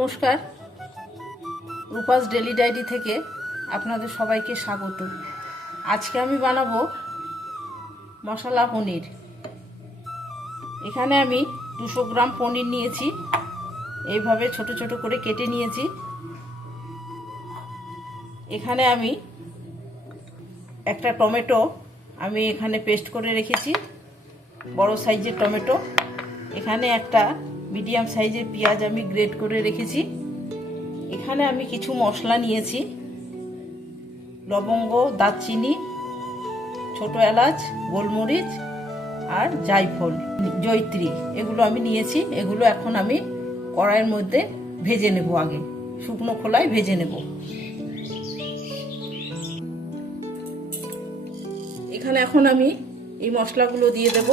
নমস্কার, Rupa's daily diary থেকে আপনাদের সবাইকে স্বাগত। আজকে আমি বানাবো মশলা পনির। এখানে আমি 200 গ্রাম পনির নিয়েছি, এইভাবে ছোট ছোট করে কেটে নিয়েছি। এখানে আমি একটা টমেটো আমি এখানে পেস্ট করে রেখেছি, বড় সাইজের টমেটো। এখানে একটা মিডিয়াম সাইজের পেঁয়াজ আমি গ্রেট করে রেখেছি। এখানে আমি কিছু মশলা নিয়েছি, লবঙ্গ, দারচিনি, ছোট এলাচ, গোলমরিচ আর জায়ফল, জয়িত্রী, এগুলো আমি নিয়েছি। এগুলো এখন আমি কড়াইয়ের মধ্যে ভেজে নেব। আগে শুকনো খোলায় ভেজে নেব। এখানে এখন আমি এই মশলাগুলো দিয়ে দেব।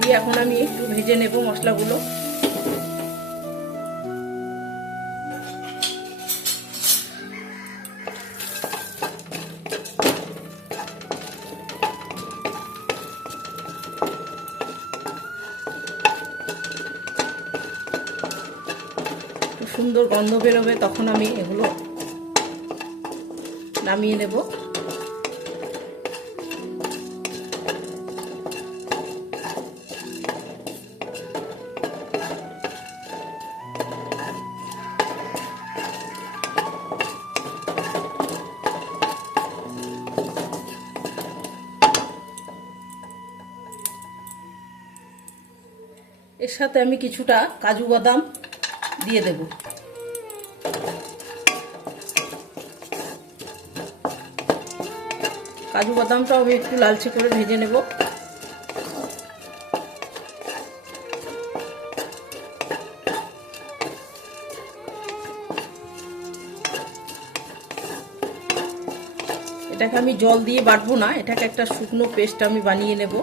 দিয়ে এখন আমি একটু ভেজে নেব মশলাগুলো। সুন্দর গন্ধ বেরোবে, তখন আমি এগুলো নামিয়ে নেব। এর সাথে আমি কিছুটা কাজু বাদাম দিয়ে দেব। কাজু বাদামটাও আমি একটু লালচে করে ভেজে নেব। এটাকে আমি জল দিয়ে বাটবো না, এটাকে একটা শুকনো পেস্ট আমি বানিয়ে নেব।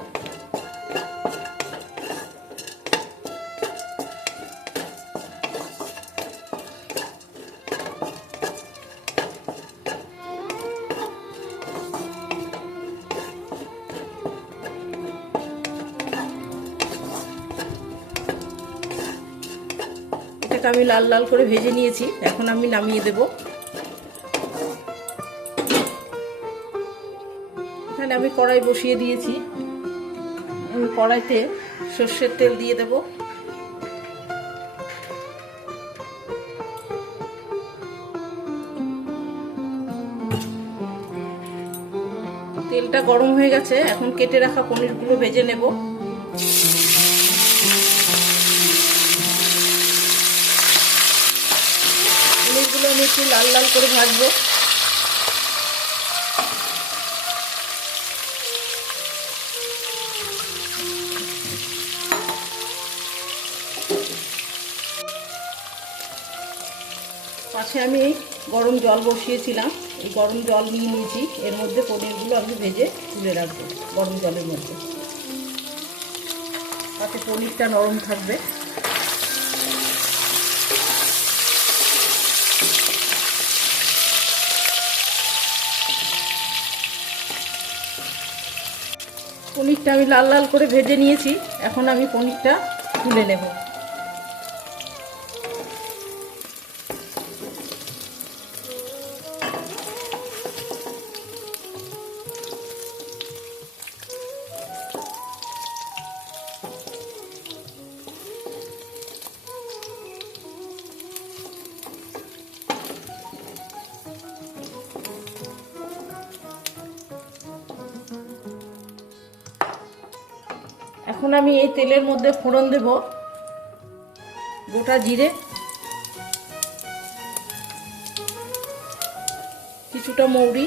এটাকে আমি লাল লাল করে ভেজে নিয়েছি, এখন আমি নামিয়ে দেব। এখানে আমি কড়াই বসিয়ে দিয়েছি। আমি কড়াইতে সর্ষের তেল দিয়ে দেব। তেলটা গরম হয়ে গেছে, এখন কেটে রাখা পনিরগুলো ভেজে নেব। পনিরগুলো আমি একটু লাল লাল করে ভাজবো। পাশে আমি গরম জল বসিয়েছিলাম, এই গরম জল নিয়ে নিয়েছি। এর মধ্যে পনিরগুলো আমি ভেজে তুলে রাখবো গরম জলের মধ্যে, তাতে পনিরটা নরম থাকবে। পনিরটা আমি লাল লাল করে ভেজে নিয়েছি, এখন আমি পনিরটা তুলে নেব। এখন আমি এই তেলের মধ্যে ফোড়ন দেব গোটা জিরে, কিছুটা মৌরি,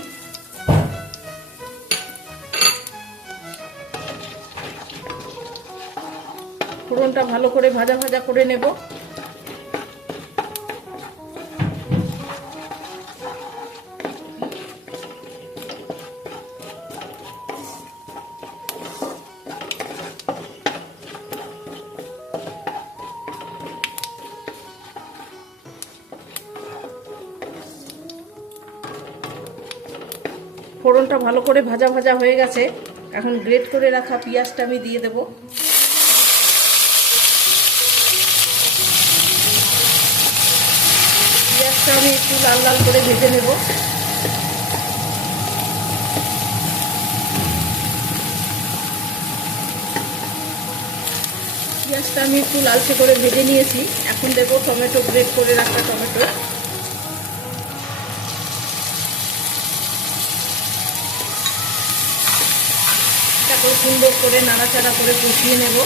ফোড়নটা ভালো করে ভাজা ভাজা করে নেব। ফোড়নটা ভালো করে ভাজা ভাজা হয়ে গেছে, এখন গ্রেট করে রাখা পেঁয়াজটা আমি দিয়ে দেব। পেঁয়াজটা আমি একটু লাল লাল করে ভেজে নেব। পেঁয়াজটা আমি একটু লালচে করে ভেজে নিয়েছি। এখন দেবো টমেটো, গ্রেট করে রাখা টমেটো। তারপর সুন্দর করে নাড়াচাড়া করে কষিয়ে নেব।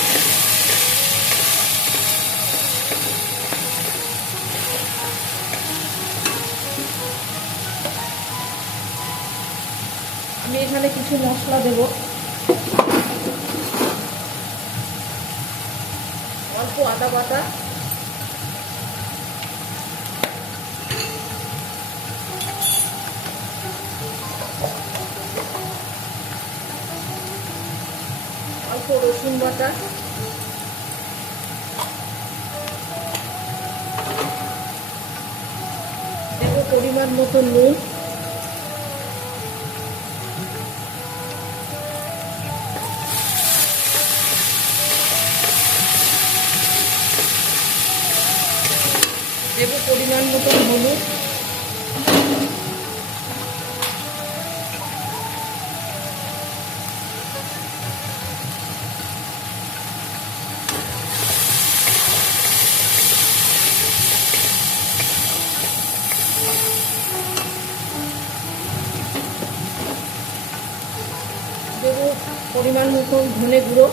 আমি এখানে কিছু মশলা দেব। অল্প আদা বাটা, অল্প রসুন বাটা, দেব পরিমাণ মতো নুন, দেব পরিমাণ মতো হলুদ, দেব পরিমাণ মতো ধনে গুঁড়ো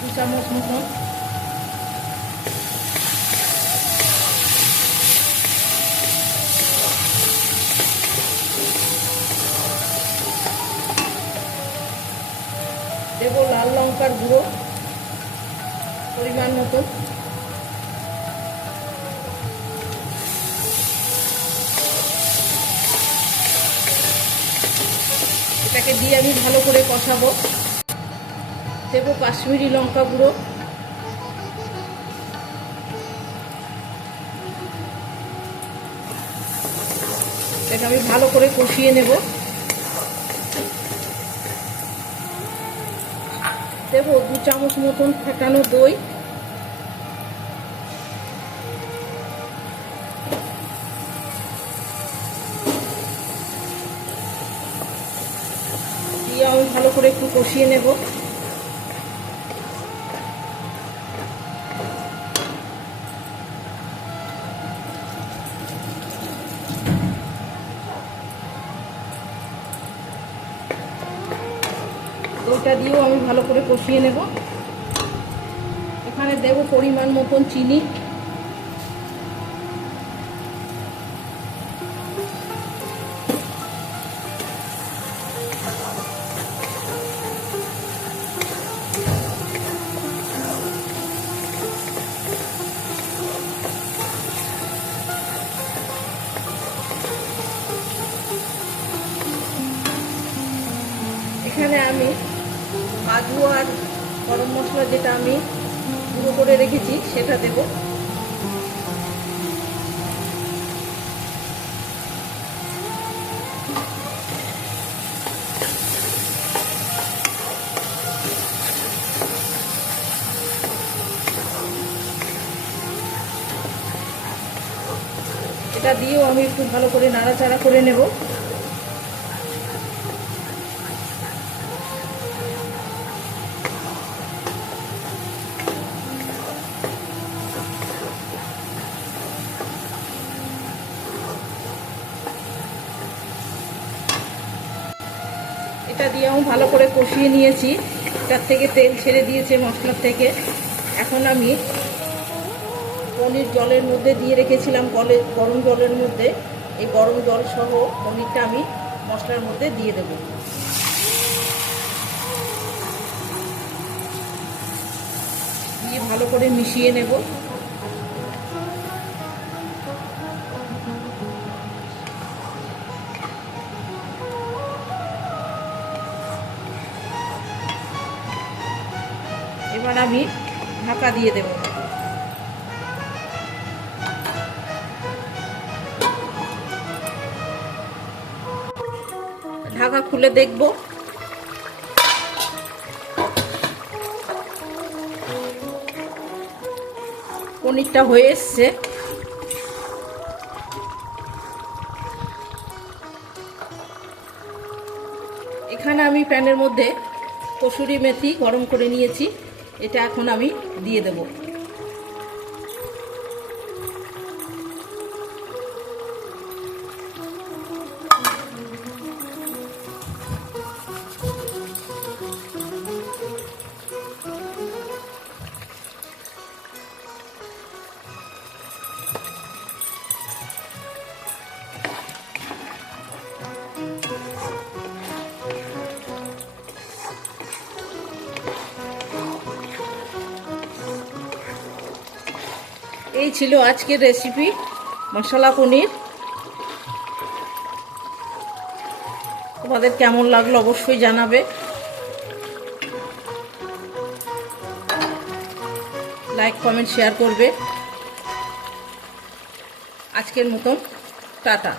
2 চামচ মতন, দেব লাল লঙ্কার গুঁড়ো পরিমাণ মতো, এটাকে দিয়ে আমি ভালো করে কষাবো। দেব কাশ্মীরি লঙ্কা গুঁড়ো, এটাকে আমি ভালো করে কষিয়ে নেব। দেব 2 চামচ মতন ফেটানো দই, দিয়ে আমি ভালো করে একটু কষিয়ে নেব। দইটা দিয়েও আমি ভালো করে কষিয়ে নেব। এখানে দেব পরিমাণ মতন চিনি, এখানে আমি কাজু আর গরম মশলা যেটা আমি গুঁড়ো করে রেখেছি সেটা দেব। এটা দিয়েও আমি একটু ভালো করে নাড়াচাড়া করে নেব। এটা দিয়ে আমি ভালো করে কষিয়ে নিয়েছি। এটার থেকে তেল ছেড়ে দিয়েছে মশলার থেকে। এখন আমি পনির জলের মধ্যে দিয়ে রেখেছিলাম, গরম জলের মধ্যে, এই গরম জল সহ পনিরটা আমি মশলার মধ্যে দিয়ে দেব। দিয়ে ভালো করে মিশিয়ে নেব। এবার আমি ঢাকা দিয়ে দেব। ঢাকা খুলে দেখব। পনিরটা হয়ে এসছে। এখানে আমি প্যানের মধ্যে কসুরি মেথি গরম করে নিয়েছি, এটা এখন আমি দিয়ে দেব। এই ছিল আজকের রেসিপি মশলা পনির। তোমাদের কেমন লাগলো অবশ্যই জানাবে। লাইক কমেন্ট শেয়ার করবে। আজকের মতন টাটা।